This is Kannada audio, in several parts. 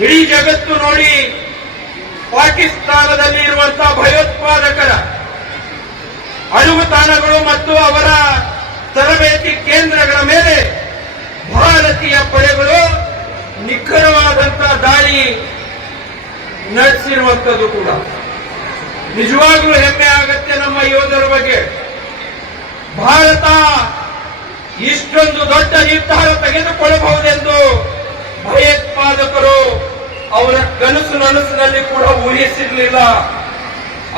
ಇಡೀ ಜಗತ್ತು ನೋಡಿ ಪಾಕಿಸ್ತಾನದಲ್ಲಿ ಇರುವಂತಹ ಭಯೋತ್ಪಾದಕರ ಅಣುವು ತಾಣಗಳು ಮತ್ತು ಅವರ ತರಬೇತಿ ಕೇಂದ್ರಗಳ ಮೇಲೆ ಭಾರತೀಯ ಪಡೆಗಳು ನಿಖರವಾದಂತಹ ದಾಳಿ ನಡೆಸಿರುವಂಥದ್ದು ಕೂಡ. ನಿಜವಾಗ್ಲೂ ಹೆಮ್ಮೆ ಆಗತ್ತೆ ನಮ್ಮ ಯೋಧರ ಬಗ್ಗೆ. ಭಾರತ ಇಷ್ಟೊಂದು ದೊಡ್ಡ ನಿರ್ಧಾರ ತೆಗೆದುಕೊಳ್ಳಬಹುದೆಂದು ಭಯೋತ್ಪಾದಕರು ಅವರ ಕನಸು ನನಸಿನಲ್ಲಿ ಕೂಡ ಊಹಿಸಿರಲಿಲ್ಲ.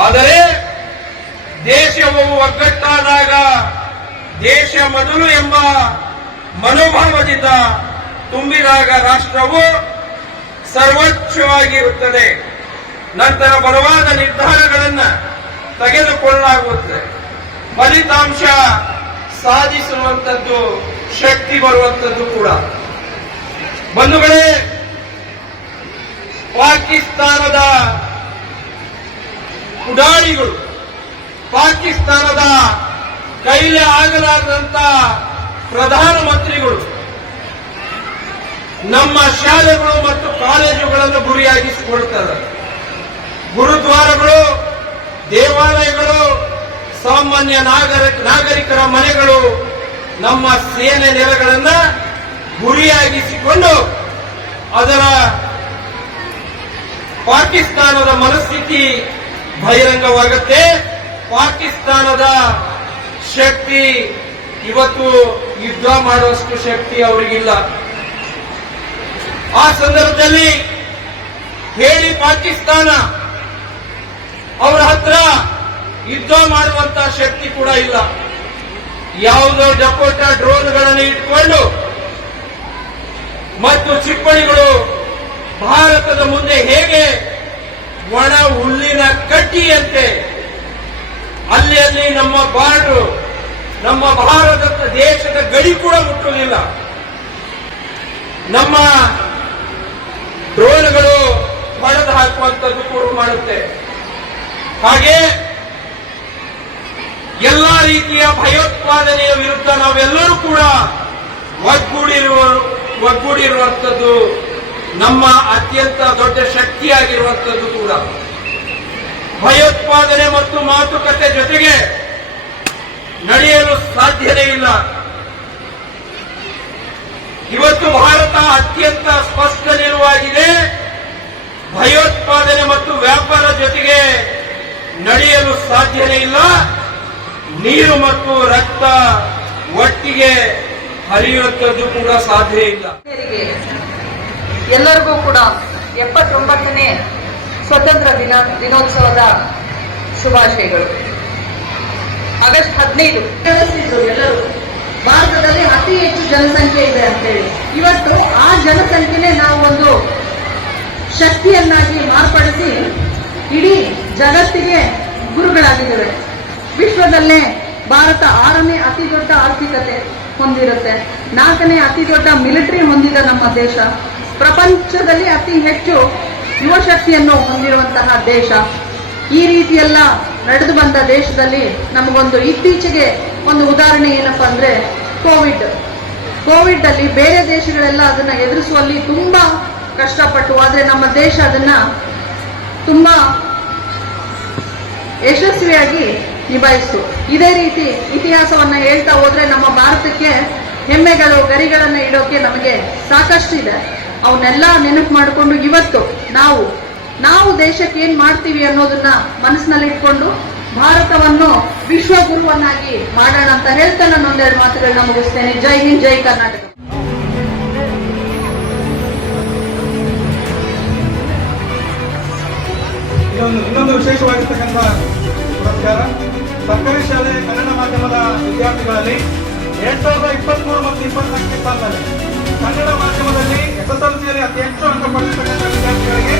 ಆದರೆ ದೇಶವು ಒಗ್ಗಟ್ಟಾದಾಗ ದೇಶ ಮೊದಲು ಎಂಬ ಮನೋಭಾವದಿಂದ ತುಂಬಿದಾಗ ರಾಷ್ಟ್ರವು ಸರ್ವೋಚ್ಚವಾಗಿರುತ್ತದೆ. ನಂತರ ಬಲವಾದ ನಿರ್ಧಾರಗಳನ್ನು ತೆಗೆದುಕೊಳ್ಳಲಾಗುತ್ತದೆ. ಫಲಿತಾಂಶ ಸಾಧಿಸುವಂಥದ್ದು, ಶಕ್ತಿ ಬರುವಂತದ್ದು ಕೂಡ. ಪಾಕಿಸ್ತಾನದ ಉಡಾಳಿಗಳು ಪಾಕಿಸ್ತಾನದ ಕೈಲೆ ಆಗಲಾರದಂತ ಪ್ರಧಾನಮಂತ್ರಿಗಳು, ನಮ್ಮ ಶಾಲೆಗಳು ಮತ್ತು ಕಾಲೇಜುಗಳನ್ನು ಗುರಿಯಾಗಿಸಿಕೊಳ್ತಾರೆ. ಗುರುದ್ವಾರಗಳು, ದೇವಾಲಯಗಳು, ಸಾಮಾನ್ಯ ನಾಗರಿಕ ನಾಗರಿಕರ ಮನೆಗಳು ನಮ್ಮ ಸೇನೆ ನೆಲೆಗಳನ್ನ ಗುರಿಯಾಗಿಸಿಕೊಂಡು ಅದರ ಪಾಕಿಸ್ತಾನದ ಮನಸ್ಥಿತಿ ಬಹಿರಂಗವಾಗುತ್ತೆ. ಪಾಕಿಸ್ತಾನದ ಶಕ್ತಿ ಇವತ್ತು ಯುದ್ಧ ಮಾಡುವಷ್ಟು ಶಕ್ತಿ ಅವರಿಗಿಲ್ಲ. ಆ ಸಂದರ್ಭದಲ್ಲಿ ಹೇಳಿ ಪಾಕಿಸ್ತಾನ ಅವರ ಹತ್ರ ಯುದ್ಧ ಮಾಡುವಂತ ಶಕ್ತಿ ಕೂಡ ಇಲ್ಲ. ಯಾವುದೋ ಡಕೋಟ ಡ್ರೋನ್ಗಳನ್ನು ಇಟ್ಕೊಂಡು ಮತ್ತು ಚಿಪ್ಪಣಿಗಳು ಭಾರತದ ಮುಂದೆ ಹೇಗೆ ಒಣ ಹುಲ್ಲಿನ ಕಟ್ಟಿಯಂತೆ ಅಲ್ಲಿ ಅಲ್ಲಿ ನಮ್ಮ ಬಾರ್ಡು ನಮ್ಮ ಭಾರತ ದೇಶದ ಗಡಿ ಕೂಡ ಮುಟ್ಟುವುದಿಲ್ಲ. ನಮ್ಮ ಡ್ರೋನ್ಗಳು ಹೊಡೆದು ಹಾಕುವಂಥದ್ದು ಕೂಡ ಮಾಡುತ್ತೆ. ಹಾಗೆ ಎಲ್ಲ ರೀತಿಯ ಭಯೋತ್ಪಾದನೆಯ ವಿರುದ್ಧ ನಾವೆಲ್ಲರೂ ಕೂಡ ಒಗ್ಗೂಡಿರುವ, ಒಗ್ಗೂಡಿರುವಂಥದ್ದು ನಮ್ಮ ಅತ್ಯಂತ ದೊಡ್ಡ ಶಕ್ತಿಯಾಗಿರುವಂಥದ್ದು ಕೂಡ. ಭಯೋತ್ಪಾದನೆ ಮತ್ತು ಮಾತುಕತೆ ಜೊತೆಗೆ ನಡೆಯಲು ಸಾಧ್ಯವೇ ಇಲ್ಲ. ಇವತ್ತು ಭಾರತ ಅತ್ಯಂತ ಸ್ಪಷ್ಟ ನಿಲುವಾಗಿದೆ. ಭಯೋತ್ಪಾದನೆ ಮತ್ತು ವ್ಯಾಪಾರ ಜೊತೆಗೆ ನಡೆಯಲು ಸಾಧ್ಯವೇ ಇಲ್ಲ. ನೀರು ಮತ್ತು ರಕ್ತ ಒಟ್ಟಿಗೆ ಹರಿಯುವಂಥದ್ದು ಕೂಡ ಸಾಧ್ಯ ಇಲ್ಲ. ಎಲ್ಲರಿಗೂ ಕೂಡ ಎಪ್ಪತ್ತೊಂಬತ್ತನೇ ಸ್ವತಂತ್ರ ದಿನ ದಿನೋತ್ಸವದ ಶುಭಾಶಯಗಳು. ಆಗಸ್ಟ್ ಹದಿನೈದು. ತಿಳಿಸಿದ್ರು ಎಲ್ಲರೂ, ಭಾರತದಲ್ಲಿ ಅತಿ ಹೆಚ್ಚು ಜನಸಂಖ್ಯೆ ಇದೆ ಅಂತೇಳಿ. ಇವತ್ತು ಆ ಜನಸಂಖ್ಯೆನೇ ನಾವು ಒಂದು ಶಕ್ತಿಯನ್ನಾಗಿ ಮಾರ್ಪಡಿಸಿ ಇಡೀ ಜಗತ್ತಿಗೆ ಗುರುಗಳಾಗಿದ್ದೇವೆ. ವಿಶ್ವದಲ್ಲೇ ಭಾರತ ಆರನೇ ಅತಿ ದೊಡ್ಡ ಆರ್ಥಿಕತೆ ಹೊಂದಿರುತ್ತೆ. ನಾಲ್ಕನೇ ಅತಿ ದೊಡ್ಡ ಮಿಲಿಟರಿ ಹೊಂದಿದ ನಮ್ಮ ದೇಶ. ಪ್ರಪಂಚದಲ್ಲಿ ಅತಿ ಹೆಚ್ಚು ಯುವಶಕ್ತಿಯನ್ನು ಹೊಂದಿರುವಂತಹ ದೇಶ. ಈ ರೀತಿಯೆಲ್ಲ ನಡೆದು ಬಂದ ದೇಶದಲ್ಲಿ ನಮಗೊಂದು ಇತ್ತೀಚೆಗೆ ಒಂದು ಉದಾಹರಣೆ ಏನಪ್ಪಾ ಅಂದ್ರೆ ಕೋವಿಡ್. ಕೋವಿಡ್ ಅಲ್ಲಿ ಬೇರೆ ದೇಶಗಳೆಲ್ಲ ಅದನ್ನ ಎದುರಿಸುವಲ್ಲಿ ತುಂಬಾ ಕಷ್ಟಪಟ್ಟು, ಆದ್ರೆ ನಮ್ಮ ದೇಶ ಅದನ್ನ ತುಂಬಾ ಯಶಸ್ವಿಯಾಗಿ ನಿಭಾಯಿಸಿತು. ಇದೇ ರೀತಿ ಇತಿಹಾಸವನ್ನ ಹೇಳ್ತಾ ಹೋದ್ರೆ ನಮ್ಮ ಭಾರತಕ್ಕೆ ಹೆಮ್ಮೆಗಳು, ಗರಿಗಳನ್ನ ಇಡೋಕೆ ನಮಗೆ ಸಾಕಷ್ಟು ಇದೆ ಅವನ್ನೆಲ್ಲ ನೆನಪು ಮಾಡಿಕೊಂಡು ಇವತ್ತು ನಾವು ನಾವು ದೇಶಕ್ಕೆ ಏನ್ ಮಾಡ್ತೀವಿ ಅನ್ನೋದನ್ನ ಮನಸ್ಸಿನಲ್ಲಿ ಇಟ್ಕೊಂಡು ಭಾರತವನ್ನು ವಿಶ್ವಗುರುವನ್ನಾಗಿ ಮಾಡೋಣ ಅಂತ ಹೇಳ್ತಾ ನಾನು ಒಂದೆರಡು ಮಾತುಗಳನ್ನ ಮುಗಿಸ್ತೇನೆ. ಜೈ ಹಿಂದ್, ಜೈ ಕರ್ನಾಟಕ. ಇನ್ನೊಂದು ವಿಶೇಷವಾಗಿರ್ತಕ್ಕಂಥ ಪುರಸ್ಕಾರ. ಸರ್ಕಾರಿ ಶಾಲೆ ಕನ್ನಡ ಮಾಧ್ಯಮದ ವಿದ್ಯಾರ್ಥಿಗಳಲ್ಲಿ ಎರಡ್ ಸಾವಿರದ ಇಪ್ಪತ್ಮೂರು ಮತ್ತು ಇಪ್ಪತ್ನಾಲ್ಕನೇ ಸಾಲಿನಲ್ಲಿ ಕನ್ನಡ ಮಾಧ್ಯಮದಲ್ಲಿ ಎಸ್ಎಸ್ಎಲ್ಸಿಯಲ್ಲಿ ಅತಿ ಹೆಚ್ಚು ಅಂಕ ಪಡೆದಿರ್ತಕ್ಕಂಥ ವಿದ್ಯಾರ್ಥಿಗಳಿಗೆ